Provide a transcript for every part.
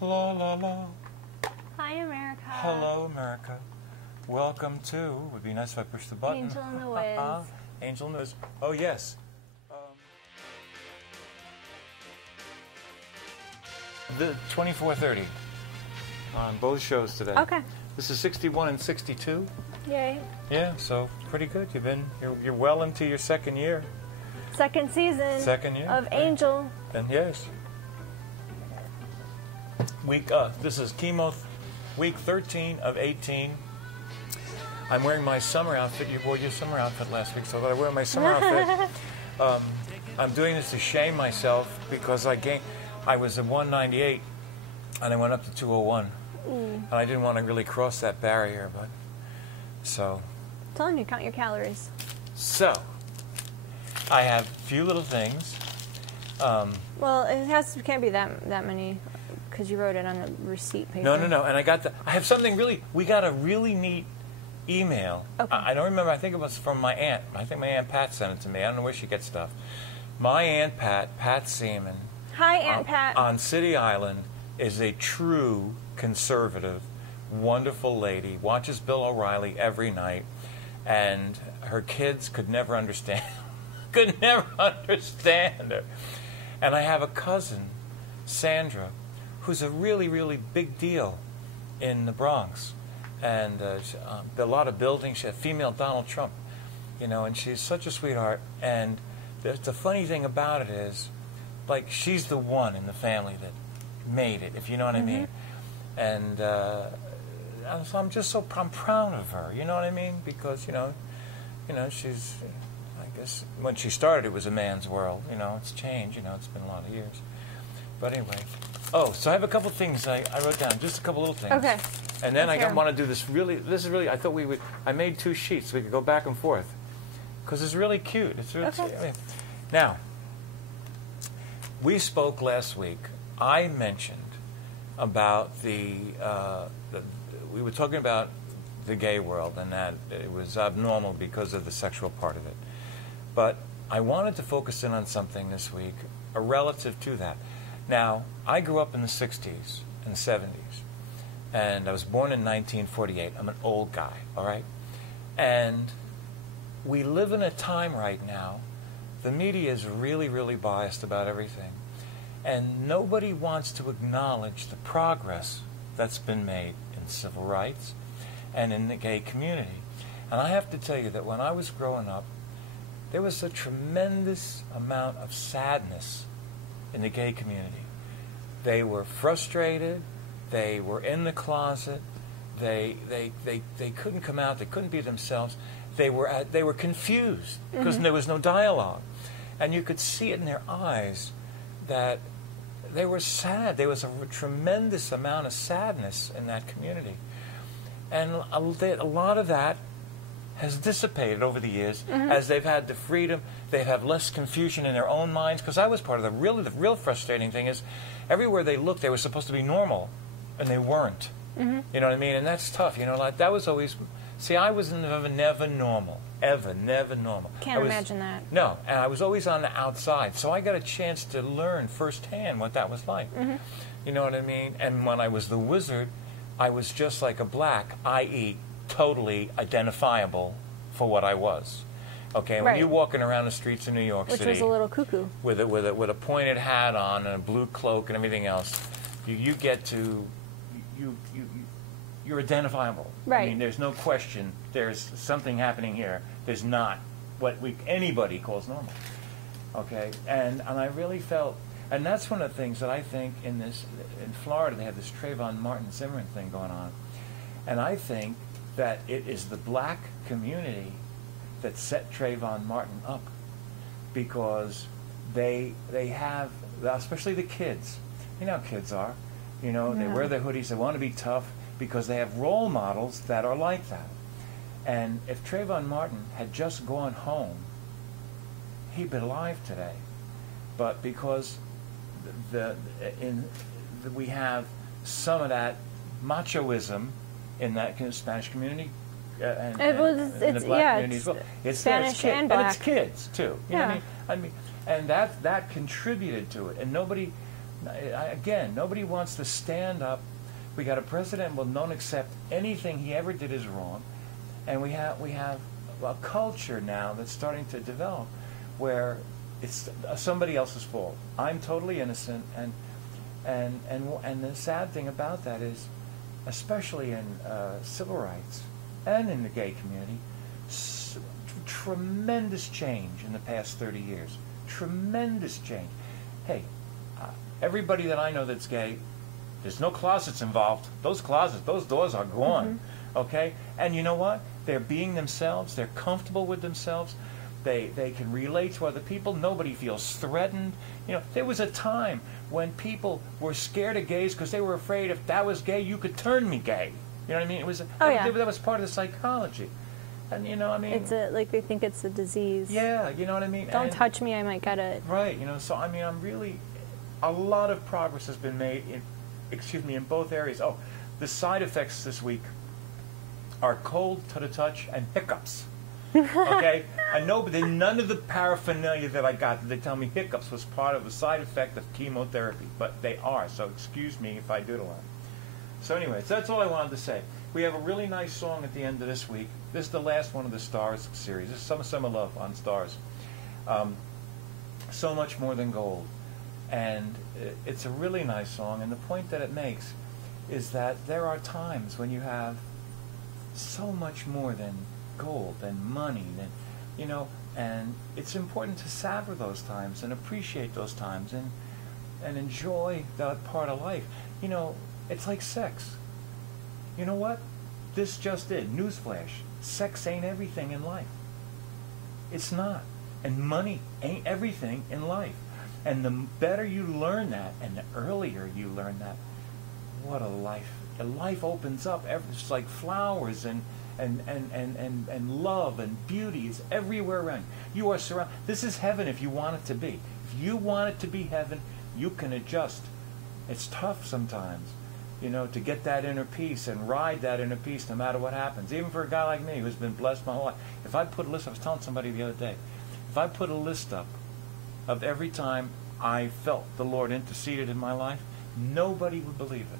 La la la. Hi, America. Hello, America. Welcome to. Would be nice if I push the button. Angel in the Wiz. Angel in the Wiz. Oh yes. The 24:30 on both shows today. Okay. This is 61 and 62. Yay. Yeah, so pretty good. You're well into your second year. Second season. Second year of Angel. And yes. This is chemo week 13 of 18. I'm wearing my summer outfit. You wore your summer outfit last week, so I wear my summer outfit. I'm doing this to shame myself because I was at 198 and I went up to 201. And I didn't want to really cross that barrier, but so. I'm telling you, count your calories. So, I have a few little things. Well, it can't be that many because you wrote it on the receipt paper. No. And I have something really, we got a really neat email. Okay. I don't remember, I think it was from my aunt. I think my Aunt Pat sent it to me. I don't know where she gets stuff. My Aunt Pat Seaman. Hi, Aunt Pat. On City Island is a true conservative, wonderful lady. Watches Bill O'Reilly every night. And her kids could never understand. Could never understand her. And I have a cousin, Sandra, who's a really, really big deal in the Bronx. And a lot of buildings. She had female Donald Trump, and she's such a sweetheart. And the funny thing about it is, like, she's the one in the family that made it, if you know what I mean. And so I'm proud of her, you know what I mean? Because, she's, I guess, when she started, it was a man's world. It's changed, it's been a lot of years. But anyway. Oh, so I have a couple things I wrote down, just a couple little things. Okay. And then I want to do this I thought I made 2 sheets so we could go back and forth. Because it's really cute. It's really, okay. Now, we spoke last week. I mentioned about we were talking about the gay world and that it was abnormal because of the sexual part of it. But I wanted to focus in on something this week relative to that. Now, I grew up in the 60s and 70s, and I was born in 1948. I'm an old guy, all right? And we live in a time right now, the media is really, really biased about everything. And nobody wants to acknowledge the progress that's been made in civil rights and in the gay community. And I have to tell you that when I was growing up, there was a tremendous amount of sadness in the gay community. They were frustrated. They were in the closet. They couldn't come out. They couldn't be themselves. They were confused because there was no dialogue. And you could see it in their eyes that they were sad. There was a tremendous amount of sadness in that community. And a lot of that has dissipated over the years as they've had the freedom. They have less confusion in their own minds. Because I was part of the real frustrating thing is everywhere they looked, they were supposed to be normal, and they weren't. You know what I mean? And that's tough. Like that was always. See, I was never normal. Never normal. Can't imagine that. No, and I was always on the outside, so I got a chance to learn firsthand what that was like. You know what I mean? And when I was the wizard, I was just like a black, i.e., totally identifiable for what I was. Okay, when you're walking around the streets of New York City, which was a little cuckoo, with a pointed hat on and a blue cloak and everything else, you're identifiable. Right. I mean, there's no question. There's something happening here. There's not what anybody calls normal. Okay, and I really felt, and that's one of the things that I think in Florida they have this Trayvon Martin Zimmerman thing going on, and I think that it is the black community that set Trayvon Martin up, because they have, especially the kids. You know how kids are. They wear their hoodies. They want to be tough because they have role models that are like that. And if Trayvon Martin had just gone home, he'd be alive today. But because we have some of that machoism in that Spanish community, and in the black community as well. It's Spanish and black. And it's kids too. You know what I mean? And that contributed to it. And nobody, Again, nobody wants to stand up. We got a president who don't accept anything he ever did as wrong, and we have a culture now that's starting to develop where it's somebody else's fault. I'm totally innocent, and the sad thing about that is, especially in civil rights and in the gay community, tremendous change in the past 30 years. Tremendous change. Hey, everybody that I know that's gay, there's no closets involved. Those closets, those doors are gone. Okay? And you know what? They're being themselves. They're comfortable with themselves. They can relate to other people. Nobody feels threatened. You know, there was a time when people were scared of gays because they were afraid if that was gay, you could turn me gay. You know what I mean? It was that was part of the psychology. And you know, I mean, it's like they think it's a disease. Yeah, you know what I mean? Don't touch me, I might get it. Right, you know, so I mean, a lot of progress has been made in both areas. Oh, the side effects this week are cold to the touch and hiccups. Okay? I know, but none of the paraphernalia that I got, they tell me hiccups was part of the side effect of chemotherapy, but they are, so excuse me if I doodle on. So anyways, that's all I wanted to say. We have a really nice song at the end of this week. This is the last one of the Stars series. This is Summer Love on Stars. So Much More Than Gold. And it's a really nice song, and the point that it makes is that there are times when you have so much more than gold, than money, than, you know, and it's important to savor those times and appreciate those times and enjoy that part of life. You know, it's like sex. You know what? This just did. Newsflash. Sex ain't everything in life. It's not. And money ain't everything in life. And the better you learn that, and the earlier you learn that, what a life. A life opens up. It's like flowers and love and beauty is everywhere around you. You are surrounded. This is heaven if you want it to be. If you want it to be heaven, you can adjust. It's tough sometimes, you know, to get that inner peace and ride that inner peace no matter what happens. Even for a guy like me who's been blessed my whole life. If I put a list, I was telling somebody the other day, if I put a list up of every time I felt the Lord interceded in my life, nobody would believe it.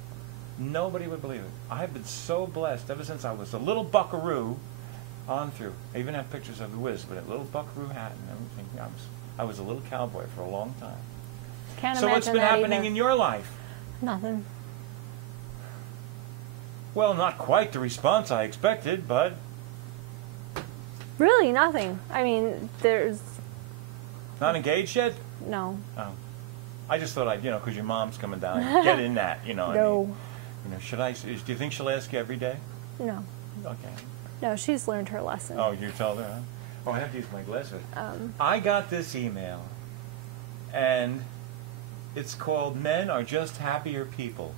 Nobody would believe it. I've been so blessed ever since I was a little buckaroo on through. I even have pictures of the Wiz with a little buckaroo hat and everything. I was a little cowboy for a long time. Can't so what's been happening in your life? Nothing. Well, not quite the response I expected, but... Really, nothing. I mean, there's... Not engaged yet? No. Oh. I just thought I'd, you know, because your mom's coming down, get in that, you know. No. I mean, you know, do you think she'll ask you every day? No. Okay. No, she's learned her lesson. Oh, you told her, huh? Oh, I have to use my glasses. I got this email, and it's called Men Are Just Happier People.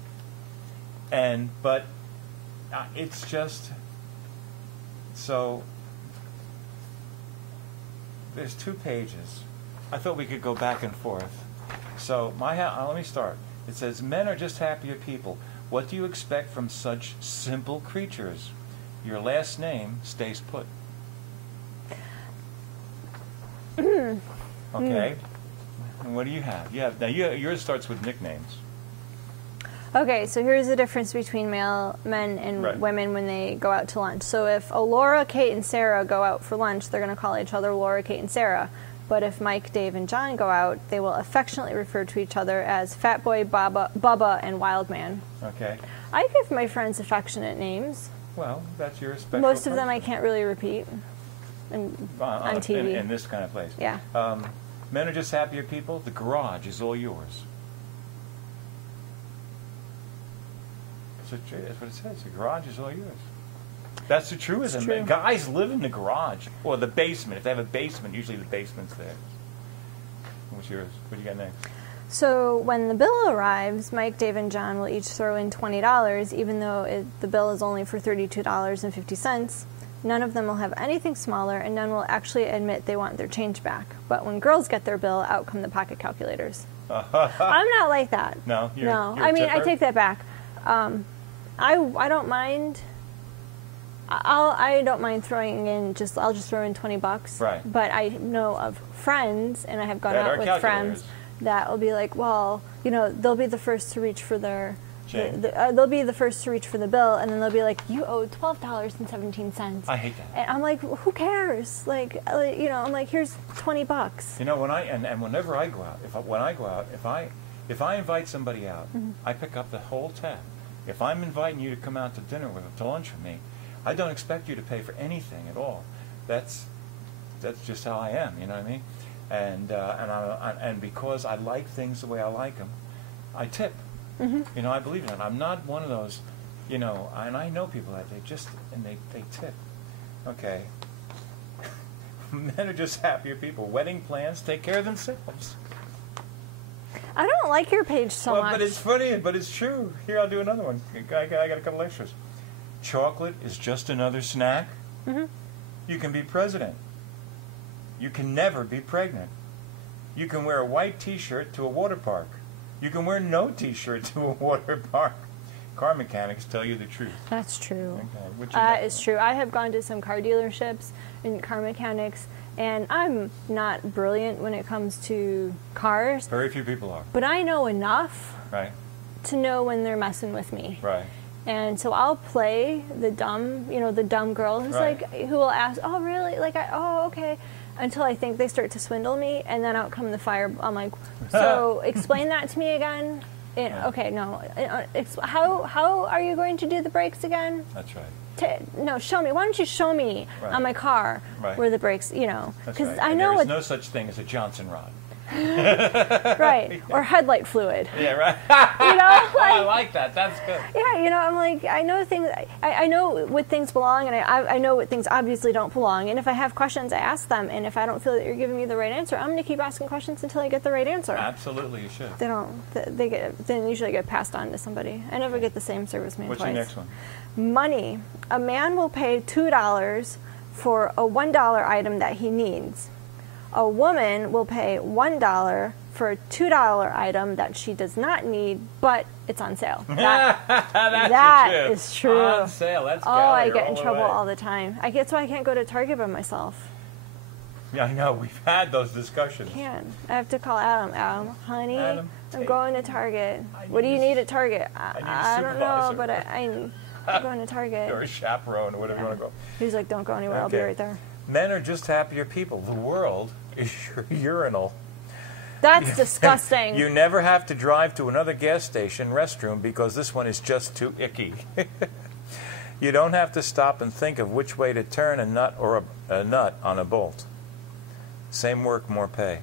But it's just, so, there's 2 pages. I thought we could go back and forth. So, let me start. It says, men are just happier people. What do you expect from such simple creatures? Your last name stays put. Okay. And what do you have? Now yours starts with nicknames. Okay, so here's the difference between men and women when they go out to lunch. So if Laura, Kate, and Sarah go out for lunch, they're going to call each other Laura, Kate, and Sarah. But if Mike, Dave, and John go out, they will affectionately refer to each other as Fat Boy, Bubba, and Wild Man. Okay. I give my friends affectionate names. Well, that's your special Most of them I can't really repeat on TV. In this kind of place. Yeah. Men are just happier people. The garage is all yours. That's what it says. The garage is all yours. That's the truism. True. Guys live in the garage or the basement. If they have a basement, usually the basement's there. What's yours? What do you got next? So when the bill arrives, Mike, Dave, and John will each throw in $20, even though the bill is only for $32.50. None of them will have anything smaller, and none will actually admit they want their change back. But when girls get their bill, out come the pocket calculators. I'm not like that. No? You're I mean, I take that back. I don't mind. I don't mind throwing in I'll just throw in $20. Right. But I know of friends, and I have gone out with friends that will be like, well, you know, they'll be the first to reach for their, they'll be the first to reach for the bill, and then they'll be like, you owe $12.17. I hate that. And I'm like, who cares? Like, you know, I'm like, here's $20. You know, when and whenever I go out, if I invite somebody out, I pick up the whole tab. If I'm inviting you to come out to dinner to lunch with me, I don't expect you to pay for anything at all. That's just how I am. You know what I mean? And because I like things the way I like them, I tip. You know, I believe in that. I'm not one of those, you know, and I know people that they tip. Okay. Men are just happier people. Wedding plans take care of themselves. I don't like your page so much. But it's funny, but it's true. Here, I'll do another one. I got a couple extras. Chocolate is just another snack. You can be president. You can never be pregnant. You can wear a white T-shirt to a water park. You can wear no T-shirt to a water park. Car mechanics tell you the truth. That's true. Okay. That is true. I have gone to some car dealerships and car mechanics, and I'm not brilliant when it comes to cars. Very few people are. But I know enough to know when they're messing with me. Right. And so I'll play the dumb girl who's like, who will ask, oh, really? Like, oh, okay. Until I think they start to swindle me, and then out come the fire. I'm like, so explain that to me again. Okay, no. How are you going to do the brakes again? That's right. No, show me. Why don't you show me on my car where the brakes, you know. Because I know there's no such thing as a Johnson rod. Right. Or headlight fluid. Yeah, right. You know, like, I like that. That's good. Yeah, you know, I'm like, I know things. I know what things belong, and I know what things obviously don't belong. And if I have questions, I ask them. And if I don't feel that you're giving me the right answer, I'm going to keep asking questions until I get the right answer. Absolutely, you should. They don't. They usually get passed on to somebody. I never get the same serviceman twice. What's your next one? Money. A man will pay $2 for a $1 item that he needs. A woman will pay $1 for a $2 item that she does not need, but it's on sale. That is true. On sale. That's I get in trouble all the time. That's why I can't go to Target by myself. Yeah, I know. We've had those discussions. I have to call Adam. Honey, I'm going to Target. What do you need at Target? I don't know, but I'm going to Target. Or a chaperone or whatever you want to go. He's like, don't go anywhere. I'll be right there. Men are just happier people. The world is your urinal. That's disgusting. You never have to drive to another gas station restroom because this one is just too icky. You don't have to stop and think of which way to turn a nut or a nut on a bolt. Same work, more pay.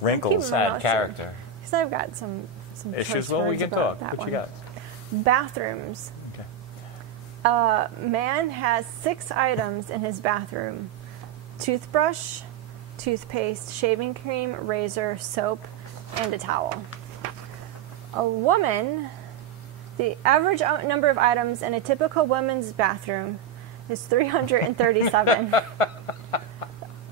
Wrinkles add character. Because I've got some issues. Well, we can talk. What you got? Bathrooms. Man has 6 items in his bathroom: toothbrush, toothpaste, shaving cream, razor, soap, and a towel. A woman, the average number of items in a typical woman's bathroom is 337.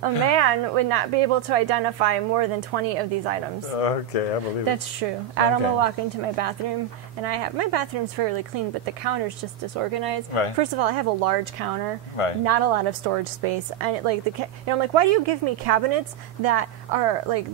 A man would not be able to identify more than 20 of these items. Okay, I believe it. That's true. Adam will walk into my bathroom, and my bathroom's fairly clean, but the counter's just disorganized. Right. First of all, I have a large counter, not a lot of storage space, and I'm like, why do you give me cabinets that are like,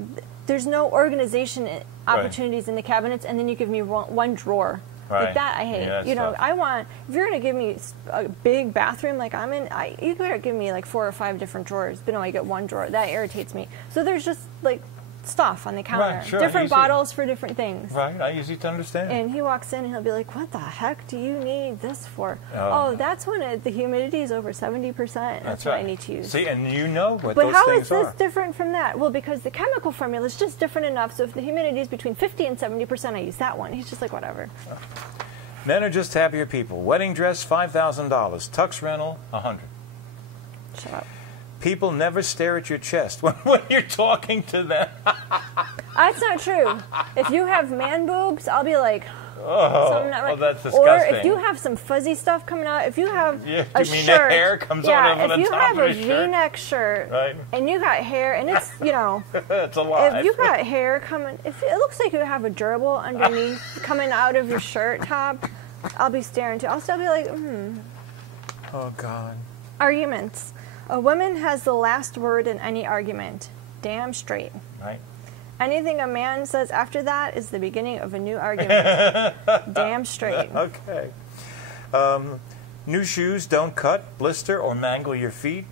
there's no organization opportunities in the cabinets, and then you give me one drawer. Like that, I hate. Yeah, tough. I want, if you're going to give me a big bathroom like I'm in, you better give me like 4 or 5 different drawers. But no, I get one drawer. That irritates me. So there's just like stuff on the counter. Different bottles for different things. Right, easy to understand. And he walks in and he'll be like, what the heck do you need this for? That's when the humidity is over 70%. That's what I need to use. See, and you know what those things are. But how is this different from that? Well, because the chemical formula is just different enough, so if the humidity is between 50 and 70%, I use that one. He's just like, whatever. Men are just happier people. Wedding dress, $5,000. Tux rental, $100. Shut up. People never stare at your chest when you're talking to them. That's not true. If you have man boobs, I'll be like, something not right. That's disgusting. Or if you have some fuzzy stuff coming out, if you have a mean shirt, the hair comes out over the top of the shirt? if you have a V-neck shirt, and you got hair, and it's, it's alive. If you got hair coming, if it looks like you have a gerbil underneath coming out of your shirt top, I'll be staring too. I'll still be like, Oh, God. Arguments. A woman has the last word in any argument. Damn straight. Right. Anything a man says after that is the beginning of a new argument. Damn straight. Okay. New shoes don't cut, blister, or mangle your feet.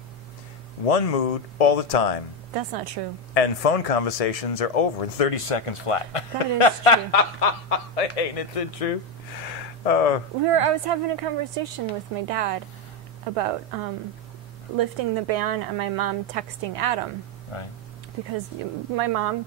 One mood all the time. That's not true. And phone conversations are over in 30 seconds flat. That is true. Ain't it the truth? I was having a conversation with my dad about lifting the ban on my mom texting Adam. Right. Because my mom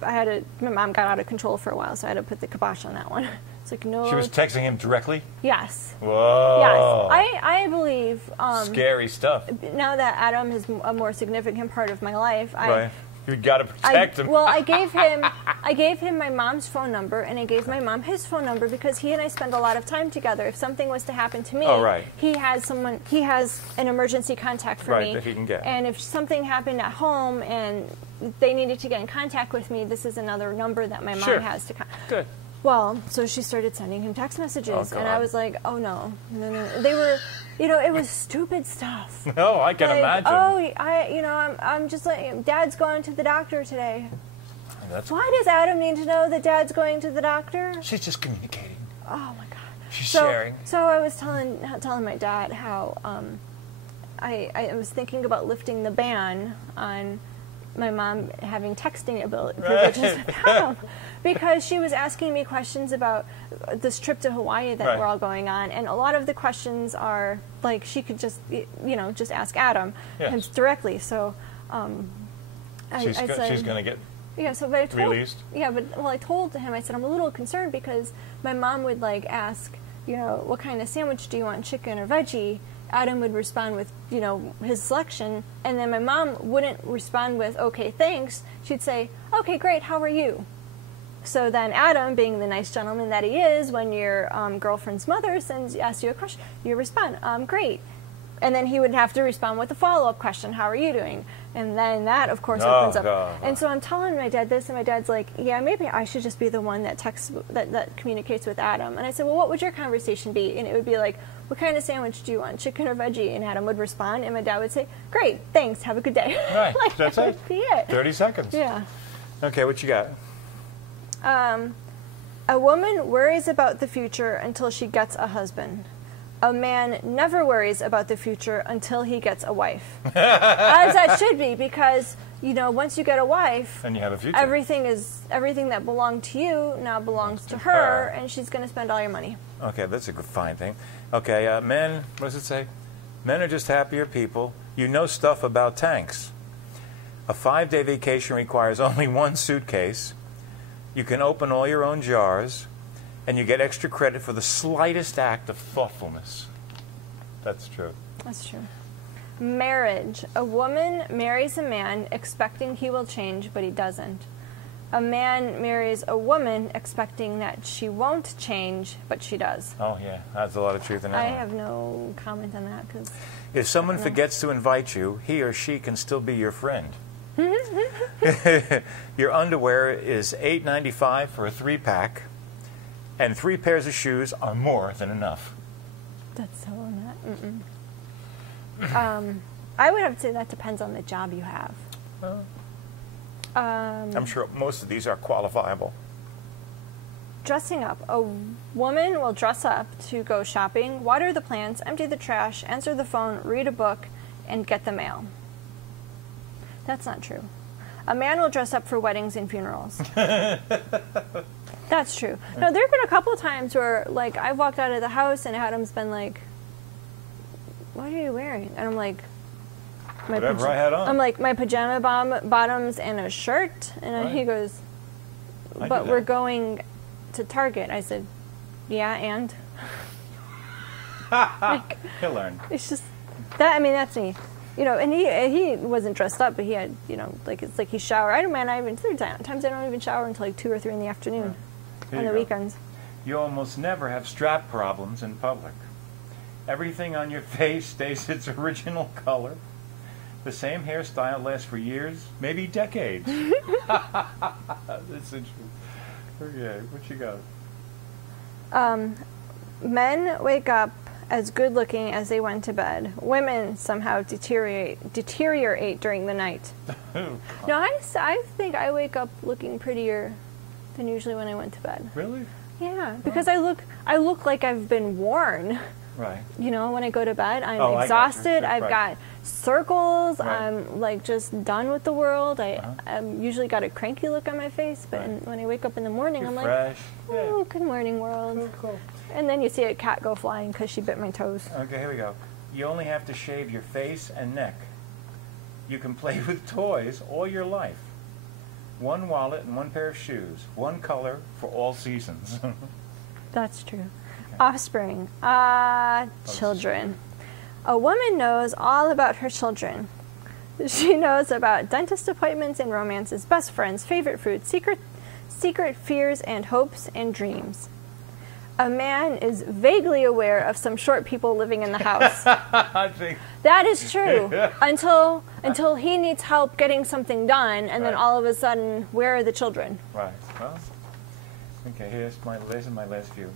got out of control for a while, so I had to put the kibosh on that one. It's like, no. She was texting him directly? Yes. Whoa. Yes. I believe. Scary stuff. Now that Adam is a more significant part of my life, Right. You got to protect him. Well, I gave him my mom's phone number, and I gave my mom his phone number because he and I spend a lot of time together. If something was to happen to me, he has an emergency contact for me that he can get. And if something happened at home and they needed to get in contact with me, this is another number that my mom has to contact. Good. Well, so she started sending him text messages, Oh, and I was like, oh no. They were, it was stupid stuff. No, I can imagine. Oh, I'm just like, Dad's going to the doctor today. That's Why does Adam need to know that Dad's going to the doctor? She's just communicating. Oh my God. She's sharing. So I was telling my dad how I was thinking about lifting the ban on my mom having texting privileges with Adam. Because she was asking me questions about this trip to Hawaii that we're all going on, and a lot of the questions are like she could just just ask Adam directly. So she's going to get So but I told, released. I told him, I said I'm a little concerned because my mom would ask what kind of sandwich do you want, chicken or veggie. Adam would respond with his selection, and then my mom wouldn't respond with okay thanks. She'd say okay great, how are you? So then Adam, being the nice gentleman that he is, when your girlfriend's mother asks you a question, you respond, great. And then he would have to respond with a follow-up question, how are you doing? And then that, of course, opens up. God. And so I'm telling my dad this, and my dad's like, yeah, maybe I should just be the one that that communicates with Adam. And I said, well, what would your conversation be? And it would be like, what kind of sandwich do you want, chicken or veggie? And Adam would respond, and my dad would say, great, thanks, have a good day. Right, that's that it. would be it. 30 seconds. Yeah. Okay, what you got? A woman worries about the future until she gets a husband. A man never worries about the future until he gets a wife. As that should be, because once you get a wife, and you have a future. Everything that belonged to you now belongs to her, and she's going to spend all your money. Okay, that's a good fine thing. Okay, men, what does it say? Men are just happier people. You know stuff about tanks. A 5-day vacation requires only one suitcase. You can open all your own jars, and you get extra credit for the slightest act of thoughtfulness. That's true. That's true. Marriage. A woman marries a man expecting he will change, but he doesn't. A man marries a woman expecting that she won't change, but she does. Oh, yeah. That's a lot of truth in that I one. have no comment on that. Cause if someone forgets to invite you, he or she can still be your friend. Your underwear is $8.95 for a 3-pack, and 3 pairs of shoes are more than enough. That's so not. I would have to say that depends on the job you have. I'm sure most of these are qualifiable. Dressing up. A woman will dress up to go shopping, water the plants, empty the trash, answer the phone, read a book, and get the mail. That's not true. A man will dress up for weddings and funerals. That's true. No, there have been a couple of times where, I've walked out of the house and Adam's been like, what are you wearing? And I'm like, whatever I had on. I'm like, my pajama bottoms and a shirt. And he goes, but we're going to Target. I said, yeah, and? He'll learn. It's just, that's me. And he wasn't dressed up, but he had, it's like he showered. Times I don't even shower until 2 or 3 in the afternoon on the weekends. You almost never have strap problems in public. Everything on your face stays its original color. The same hairstyle lasts for years, maybe decades. That's interesting. Okay, what you got? Men wake up as good looking as they went to bed. Women somehow deteriorate during the night. No, I think I wake up looking prettier than usually when I went to bed. Really? Yeah, because I look like I've been worn. Right. You know, when I go to bed, I'm Oh, exhausted. I I've got got circles. Right. I'm like just done with the world. I'm usually got a cranky look on my face, but Right. when I wake up in the morning, You're I'm fresh. like, oh, good morning, world. Cool. And then you see a cat go flying because she bit my toes. Okay, here we go. You only have to shave your face and neck. You can play with toys all your life. One wallet and one pair of shoes. One color for all seasons. That's true. Okay. Offspring. Children. A woman knows all about her children. She knows about dentist appointments and romances, best friends, favorite foods, secret fears and hopes and dreams. A man is vaguely aware of some short people living in the house. I think. That is true. Until he needs help getting something done, and then Right. all of a sudden, where are the children? Right. Well, okay, here's my last few.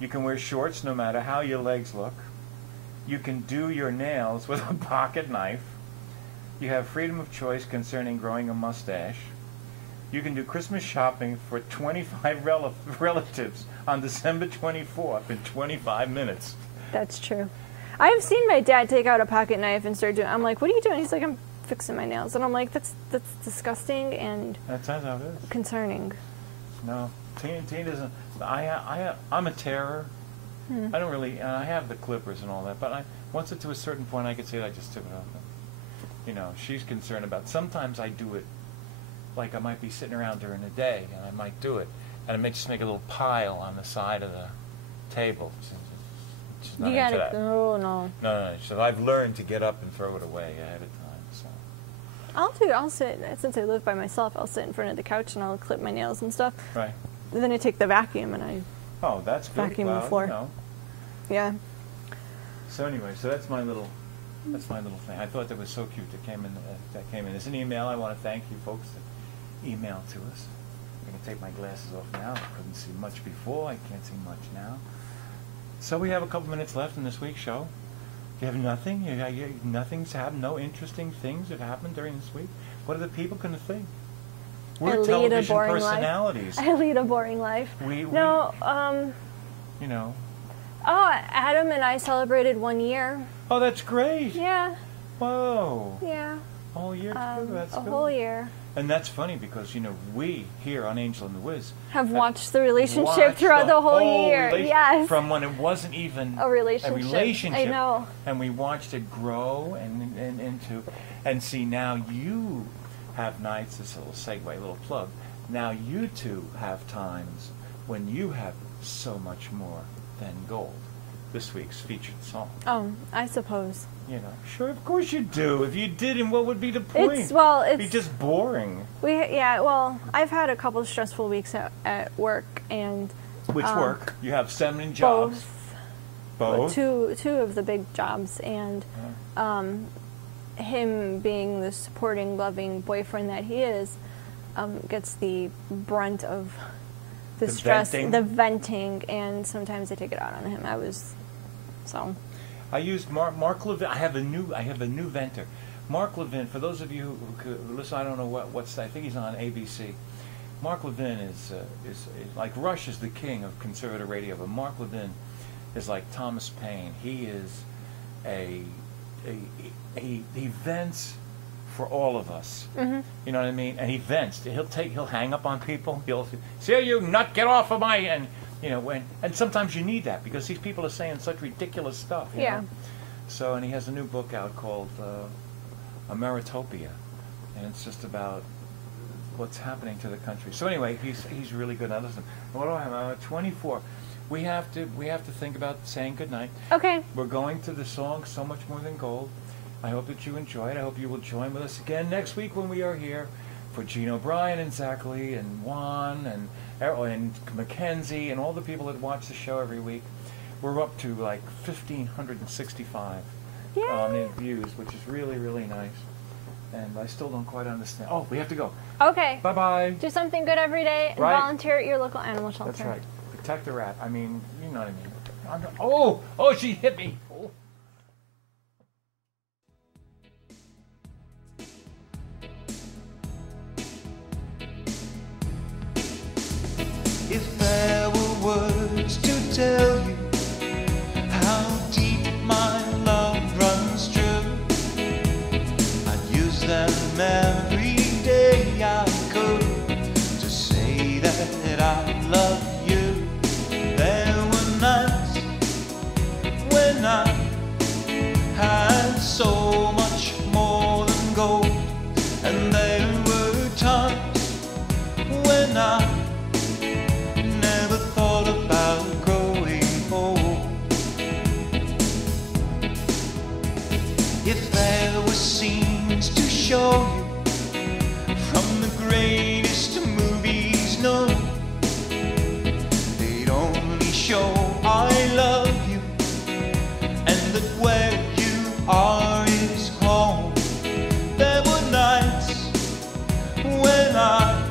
You can wear shorts no matter how your legs look. You can do your nails with a pocket knife. You have freedom of choice concerning growing a mustache. You can do Christmas shopping for 25 relatives on December 24th in 25 minutes. That's true. I've seen my dad take out a pocket knife and start doing. I'm like, "What are you doing?" He's like, "I'm fixing my nails," and I'm like, "That's disgusting and That's how it is. concerning." No, teen doesn't. I'm a terror. I don't really. And I have the clippers and all that, but once it's to a certain point, I can say I just tip it off. You know, she's concerned about. Sometimes I do it. Like I might be sitting around during the day, and I might do it, and I may just make a little pile on the side of the table. She's not You into gotta. that. Oh no. No. So I've learned to get up and throw it away ahead of time. So I'll sit. Since I live by myself, I'll sit in front of the couch and I'll clip my nails and stuff. right. And then I take the vacuum and I. Oh, that's good. Vacuum the Well, floor. You know. Yeah. So anyway, so that's my little thing. I thought that was so cute. That came in. It's an email. I want to thank you folks that emailed to us. I'm going to take my glasses off now. I couldn't see much before. I can't see much now. So we have a couple minutes left in this week's show. You have nothing? Nothing's happened? No interesting things have happened during this week? What are the people going to think? I We're lead a television boring personalities. life. I lead a boring life. We No. you know. Oh, Adam and I celebrated 1 year. Oh, that's great. Yeah. Whoa. Yeah. A whole year too. That's a good. whole year. And that's funny because, you know, we here on Angel and the Wiz Have watched the relationship watched throughout the whole year. Yes. From when it wasn't even A relationship. I know. And we watched it grow and into, and see now you have nights, this little segue, little plug, now you two have times when you have so much more than gold. This week's featured song. Oh, I suppose. You know, sure, of course you do. If you didn't, what would be the point? It'd be just boring. Well, I've had a couple of stressful weeks at work, and Which work? You have 7 jobs. Both. Two of the big jobs, and him being the supporting, loving boyfriend that he is, gets the brunt of the stress, the venting, and sometimes I take it out on him. I used Mark Levin. I have a new venter. Mark Levin. For those of you who listen, I don't know what's. I think he's on ABC. Mark Levin is like Rush is the king of conservative radio, but Mark Levin is like Thomas Paine. He is he vents for all of us. Mm-hmm. You know what I mean? And he vents. He'll hang up on people. He'll say, "You nut, get off of my," and you know, and sometimes you need that because these people are saying such ridiculous stuff. You know? So, and he has a new book out called Ameritopia, and it's just about what's happening to the country. So anyway, he's really good. Now listen, what do I have? 24. We have to think about saying goodnight. Okay. We're going to the song "So Much More Than Gold." I hope that you enjoyed. I hope you will join with us again next week when we are here for Gene O'Brien and Zach Lee and Juan and Mackenzie and all the people that watch the show every week. We're up to like 1,565 views, which is really, really nice. And I still don't quite understand. Oh, we have to go. Okay. Bye-bye. Do something good every day and volunteer at your local animal shelter. That's right. Protect the rat. I mean, you know what I mean. Oh, she hit me. Oh. If there were words to tell you how deep my love runs true, I'd use them every day I could to say that I love you. There were nights when I had so much more than gold, and there were times when I never thought about growing old. If there were scenes to show you from the greatest movies known, they'd only show I love you, and that where you are is home. There were nights when I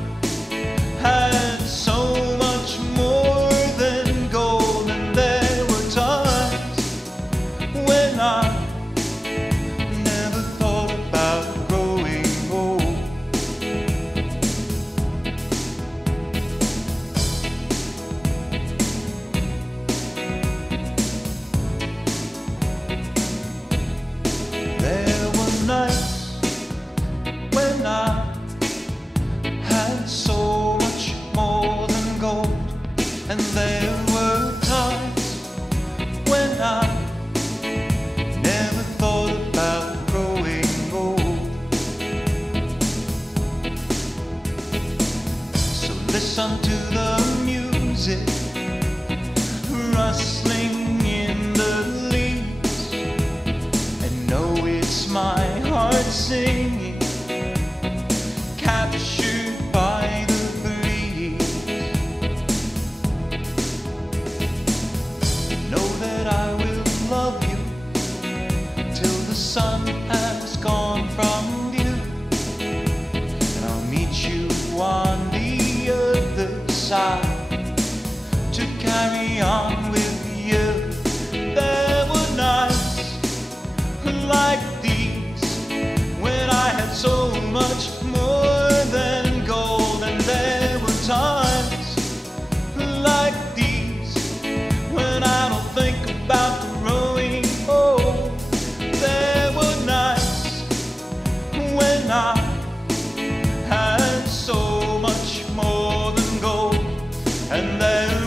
had so much more than gold, and there were times when I never thought about growing old. There were nights when I had so much more than gold, and there were times when I never thought about growing old. So listen to the music rustling in the leaves, and know it's my heart singing, captured by the breeze. Know that I will love you till the sun has gone from view, and I'll meet you on the other side to carry on with you. There were nights like these when I had so much more than gold, and there were times like these when I don't think about growing old. There were nights when I had so much more than gold, and there